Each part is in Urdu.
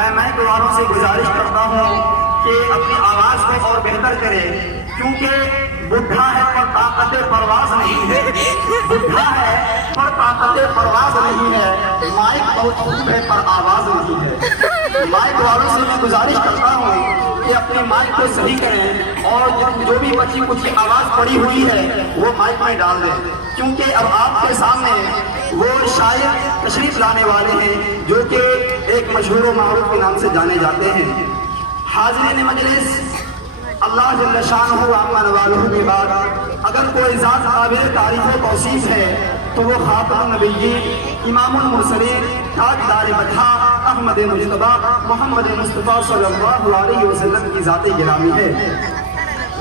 میں مائک والوں سے گزارش کرتا ہوں کہ اپنی آواز کو اور بہتر کرے، کیونکہ بڈھا ہے پر طاقت پرواز نہیں ہے، بڈھا ہے پر طاقت پرواز نہیں ہے، مائک بہت خوب ہے پر آواز نہیں ہے۔ مائک والوں سے میں گزارش کرتا ہوں کہ اپنے مائک کو صحیح کریں اور جو بھی بچی کچھ آواز پڑی ہوئی ہے وہ مائک میں ڈال دیں، کیونکہ اب آپ کے سامنے وہ شاعر تشریف لانے والے ہیں جو کہ ایک مشہور و معروف کے نام سے جانے جاتے ہیں۔ حاضرین مجلس، اللہ جل شانہ و عما نوالہ کے بعد اگر کوئی ذات قابل تعریف و توصیف ہے تو وہ خاتم النبیین، امام المرسلین، تاجدار مدحہ، احمد مجتبیٰ، محمد مصطفیٰ صلی اللہ علیہ وسلم کی ذات گرامی ہے،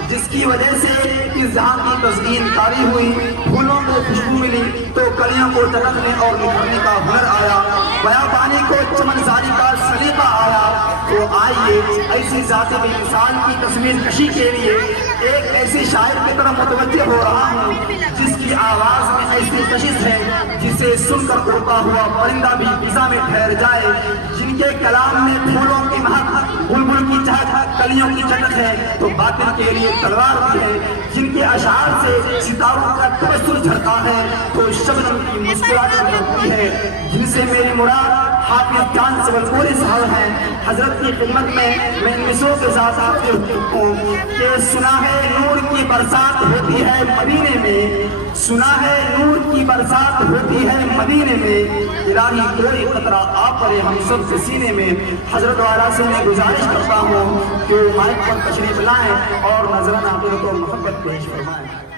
جس کی وجہ سے اس جہاں کی تزئین کاری ہوئی، پھولوں کو خوشبو ملی تو کلیوں کو چمکنے اور نکھرنے کا ہنر آیا، بیابانی کو چمن زاری کا سلیقہ آیا۔ تو آئیے ایسی ذات بے مثال کی تصویر کشی کے لیے ایک ایسے شاعر کی طرف متوجہ ہو رہا ہوں جس کی آواز میں ایسی کشش ہے جسے سن کر اڑتا ہوا پرندہ بھی فضا میں ٹھہر جائے، جن کے کلام میں پھولوں کی مہک، بلبل کی چہک، کلیوں کی چٹک ہے تو باطل کے لیے تلوار بھی ہے، جن کے اشعار سے ستاروں کا تبصر جھڑتا ہے تو شبنم کی مسکراہٹ بڑھتی ہے، جن سے میری مراد حافظ جان سبلپوری صاحب ہیں۔ حضرت کی خدمت میں ان مصروں کے ساتھ آپ سے ہوں کہ سنا ہے نور کی برسات ہوتی ہے مدینے میں، سنا ہے نور کی برسات ہوتی ہے مدینے میں، الہی کوئی قطرہ آ پڑے ہم سب کے سینے میں۔ حضرت والا سے میں گزارش کرتا ہوں کہ مائک پر تشریف لائیں اور نظرانہ آخر کو محبت پیش فرمائیں۔